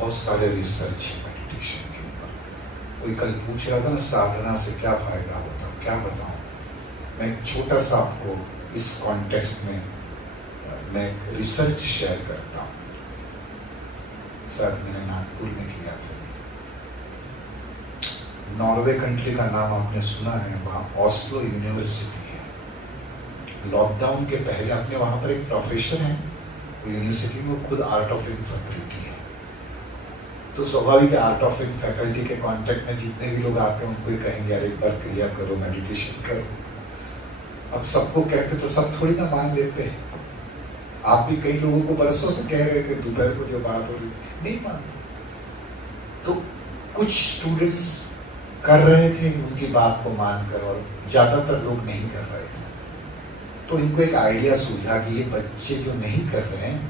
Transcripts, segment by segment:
बहुत सारे रिसर्च है मेडिटेशन के ऊपर। कोई कल पूछ रहा था ना साधना से क्या फायदा होता, क्या बताऊं। मैं एक छोटा सा आपको इस कॉन्टेक्स्ट में मैं रिसर्च शेयर करता हूँ। सर मैंने नागपुर में किया था। नॉर्वे कंट्री का नाम आपने सुना है, वहाँ ऑस्लो यूनिवर्सिटी है। लॉकडाउन के पहले अपने वहाँ पर एक प्रोफेसर है यूनिवर्सिटी में, वो खुद आर्ट ऑफ लिविंग फैकल्टी है। तो स्वाभाविक आर्ट ऑफ लिविंग फैकल्टी के कांटेक्ट में जितने भी लोग आते हैं उनको कहेंगे यार एक बार क्रिया करो, मेडिटेशन करो। अब सबको कहते तो सब थोड़ी ना मान लेते हैं। आप भी कई लोगों को बरसों से कह रहे थे, दोपहर को जो बात हो रही थी नहीं मानते। तो कुछ स्टूडेंट्स कर रहे थे उनकी बात को मानकर, और ज्यादातर लोग नहीं कर रहे थे। तो इनको एक आइडिया सूझा कि ये बच्चे जो नहीं कर रहे हैं,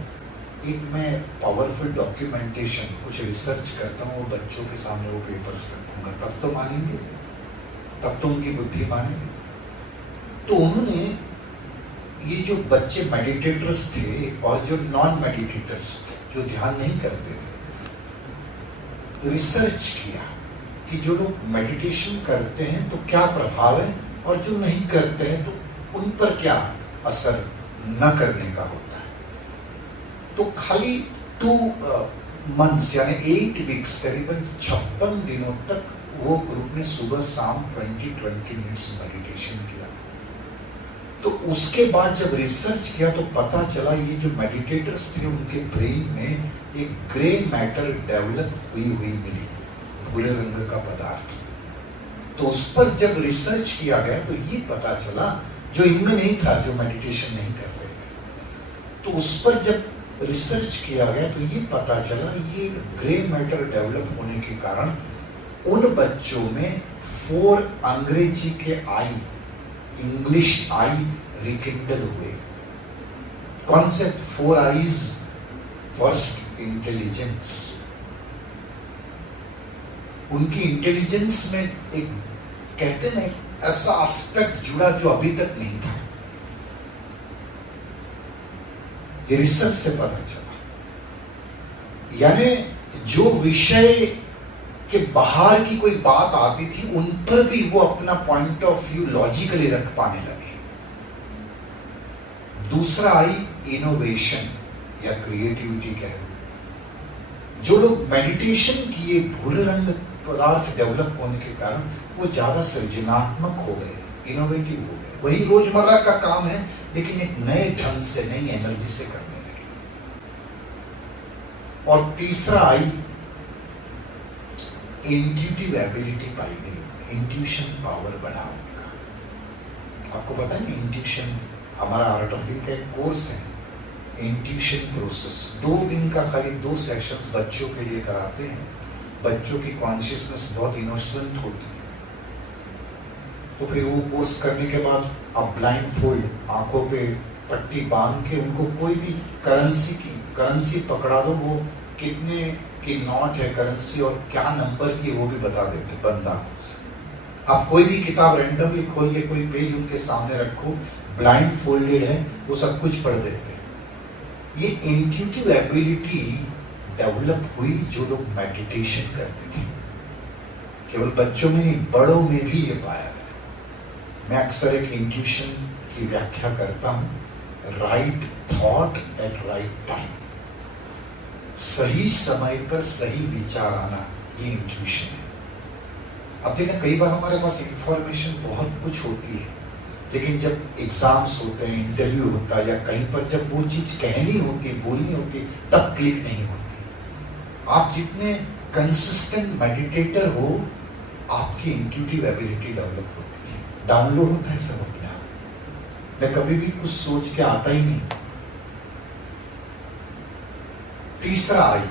एक मैं पावरफुल डॉक्यूमेंटेशन कुछ रिसर्च करता हूँ, वो बच्चों के सामने वो पेपर्स रखूंगा, तब तो मानेंगे, तब तो उनकी बुद्धि मानेगी। तो उन्होंने ये जो बच्चे मेडिटेटर्स थे और जो नॉन मेडिटेटर्स थे, जो ध्यान नहीं करते थे, रिसर्च किया कि जो लोग मेडिटेशन करते हैं तो क्या प्रभाव है, और जो नहीं करते हैं तो उन पर क्या असर न करने का होता है। तो खाली 2 मंथ्स यानी 8 वीक्स, करीबन 56 दिनों तक वो ग्रुप ने सुबह शाम 20-20 मिनट्स मेडिटेशन किया। तो उसके बाद जब रिसर्च किया तो पता चला ये जो मेडिटेटर्स थे उनके ब्रेन में एक ग्रे मैटर डेवलप हुई मिली, भूरे रंग का पदार्थ। तो उस पर जब रिसर्च किया गया तो ये पता चला, जो इनमें नहीं था, जो मेडिटेशन नहीं कर रहे थे, तो उस पर जब रिसर्च किया गया तो ये पता चला ये ग्रे मैटर डेवलप होने के कारण उन बच्चों में 4 अंग्रेजी के आई, इंग्लिश आई रिकिंडल हुए। Concept 4 eyes, first intelligence. उनकी इंटेलिजेंस में एक कहते ना ऐसा एस्पेक्ट जुड़ा जो अभी तक नहीं था। ये रिसर्च से पता चला। यानी जो विषय के बाहर की कोई बात आती थी उन पर भी वो अपना पॉइंट ऑफ व्यू लॉजिकली रख पाने लगे। दूसरा आई इनोवेशन या क्रिएटिविटी कह लो। जो लोग मेडिटेशन किए, भूरे रंग पदार्थ डेवलप होने के कारण वो ज्यादा सृजनात्मक हो गए, इनोवेटिव हो गए। वही रोजमर्रा का काम है लेकिन एक नए ढंग से, नई एनर्जी से करने लगे। और तीसरा आई इंट्यूटिव एबिलिटी पाई गई, इंट्यूशन पावर बढ़ा उनका। आपको पता है ना, इंट्यूशन हमारा आर्ट ऑफ लिविंग का एक कोर्स है, इंट्यूशन प्रोसेस। 2 दिन का खाली 2 सेशंस बच्चों के लिए कराते हैं। बच्चों की कॉन्शियसनेस बहुत इनोसेंट होती है। तो फिर वो कोर्स करने के बाद आप ब्लाइंड फोल्ड, आंखों पे पट्टी बांध के उनको कोई भी करेंसी पकड़ा दो, वो कितने की नोट है करेंसी और क्या नंबर की, वो भी बता देते बंदा से। आप कोई भी किताब रैंडमली खोल के कोई पेज उनके सामने रखो, ब्लाइंड फोल्डेड है, वो सब कुछ पढ़ देते हैं। ये इंट्यूटिव एबिलिटी डेवलप हुई जो लोग मेडिटेशन करते थे। केवल बच्चों में नहीं, बड़ों में भी ये पाया गया। मैं अक्सर एक इंट्यूशन की व्याख्या करता हूँ, right thought at right time. सही समय पर सही विचार आना, ये इंट्यूशन है। अब देखना, कई बार हमारे पास इंफॉर्मेशन बहुत कुछ होती है, लेकिन जब एग्जाम्स होते हैं, इंटरव्यू होता है, या कहीं पर जब वो चीज कहनी होती है, बोलनी होती है, तब क्लिक नहीं होती। आप जितने कंसिस्टेंट मेडिटेटर हो, आपकी इंट्यूटिव एबिलिटी डेवलप होती है, डाउनलोड होता है सब अपने आप। मैं कभी भी कुछ सोच के आता ही नहीं। तीसरा आई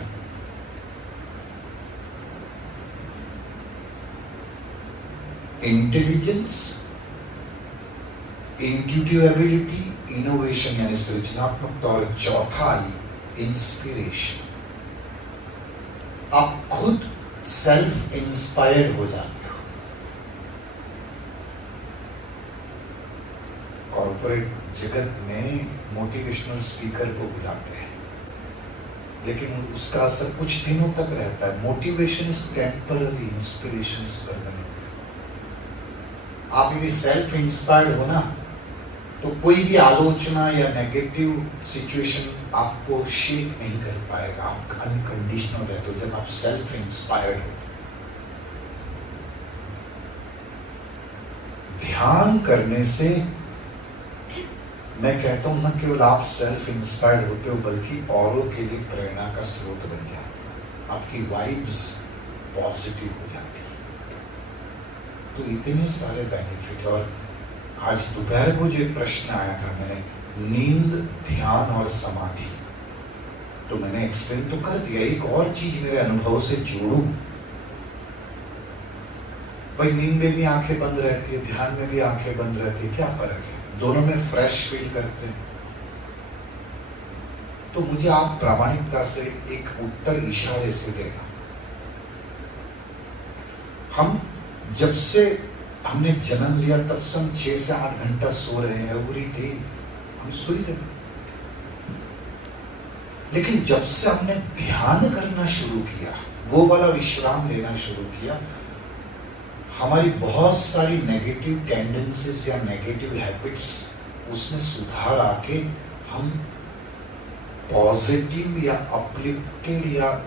इंटेलिजेंस, इंट्यूटिव एबिलिटी, इनोवेशन यानी सृजनात्मकता, और चौथा आई इंस्पिरेशन। आप खुद सेल्फ इंस्पायर्ड हो जाते हो। कॉर्पोरेट जगत में मोटिवेशनल स्पीकर को बुलाते हैं, लेकिन उसका असर कुछ दिनों तक रहता है। Motivation is temporary, inspiration is permanent. आप यदि सेल्फ इंस्पायर्ड हो ना, तो कोई भी आलोचना या नेगेटिव सिचुएशन आपको शेक नहीं कर पाएगा। आप अनकंडीशनल रहते हो जब आप सेल्फ इंस्पायर्ड हो। ध्यान करने से मैं कहता हूं ना, केवल आप सेल्फ इंस्पायर्ड होते हो, बल्कि औरों के लिए प्रेरणा का स्रोत बन जाते हो। आपकी वाइब्स पॉजिटिव हो जाती है। तो इतने सारे बेनिफिट। और आज दोपहर को जो एक प्रश्न आया था, मैंने नींद, ध्यान और समाधि, तो मैंने एक्सप्लेन तो कर दिया। एक और चीज मेरे अनुभव से जोड़ू। भाई नींद में भी आंखें बंद रहती है, ध्यान में भी आंखें बंद रहती है, क्या फर्क है? दोनों में फ्रेश फील करते हैं। तो मुझे आप प्रामाणिकता से एक उत्तर इशारे से देना। हम जब से हमने जन्म लिया तब से हम 6 से 8 घंटा सो रहे हैं, एवरी डे हम सो ही रहे। लेकिन जब से हमने ध्यान करना शुरू किया, वो वाला विश्राम लेना शुरू किया, हमारी बहुत सारी नेगेटिव टेंडेंसीज या नेगेटिव हैबिट्स उसमें सुधार आके हम पॉजिटिव या अपलिफ्टेड या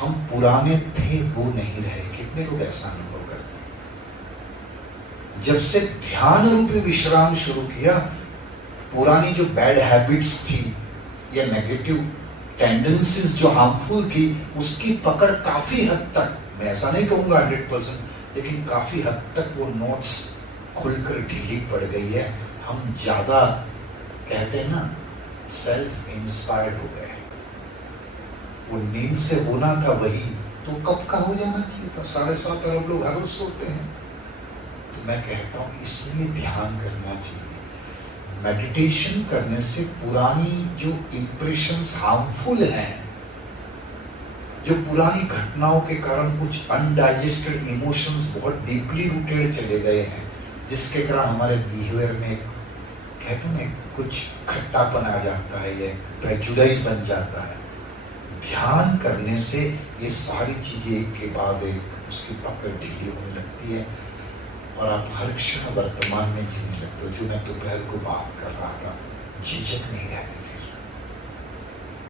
हम पुराने थे वो नहीं रहे। कितने लोग ऐसा अनुभव करते हैं? जब से ध्यान रूपी विश्राम शुरू किया, पुरानी जो बैड हैबिट्स थी या नेगेटिव टेंडेंसीज जो हार्मफुल थी, उसकी पकड़ काफी हद तक, मैं ऐसा नहीं कहूंगा 100%, लेकिन काफी हद तक वो नोट्स खुलकर ढीली पड़ गई है। हम ज्यादा कहते हैं ना, सेल्फ इंस्पायर्ड हो गए। वो नींद से होना था वही तो कब का हो जाना चाहिए था। 7.5 अरब लोग हर रोज सोते हैं। तो मैं कहता हूं इसलिए ध्यान करना चाहिए। मेडिटेशन करने से पुरानी जो इंप्रेशंस हार्मफुल हैं, जो पुरानी घटनाओं के कारण कुछ अनडाइजेस्टेड इमोशंस बहुत डीपली रूटेड चले गए हैं, जिसके कारण हमारे बिहेवियर में कहते हैं कुछ खट्टापन आ जाता है, ये प्रेजुडाइज बन जाता है। ध्यान करने से ये सारी चीजें एक के बाद एक उसकी पकड़ ढीली होने लगती है और आप हर क्षण वर्तमान में जीने लगते हो। जो मैं दोपहर को बात कर रहा था, झिझक नहीं रहती।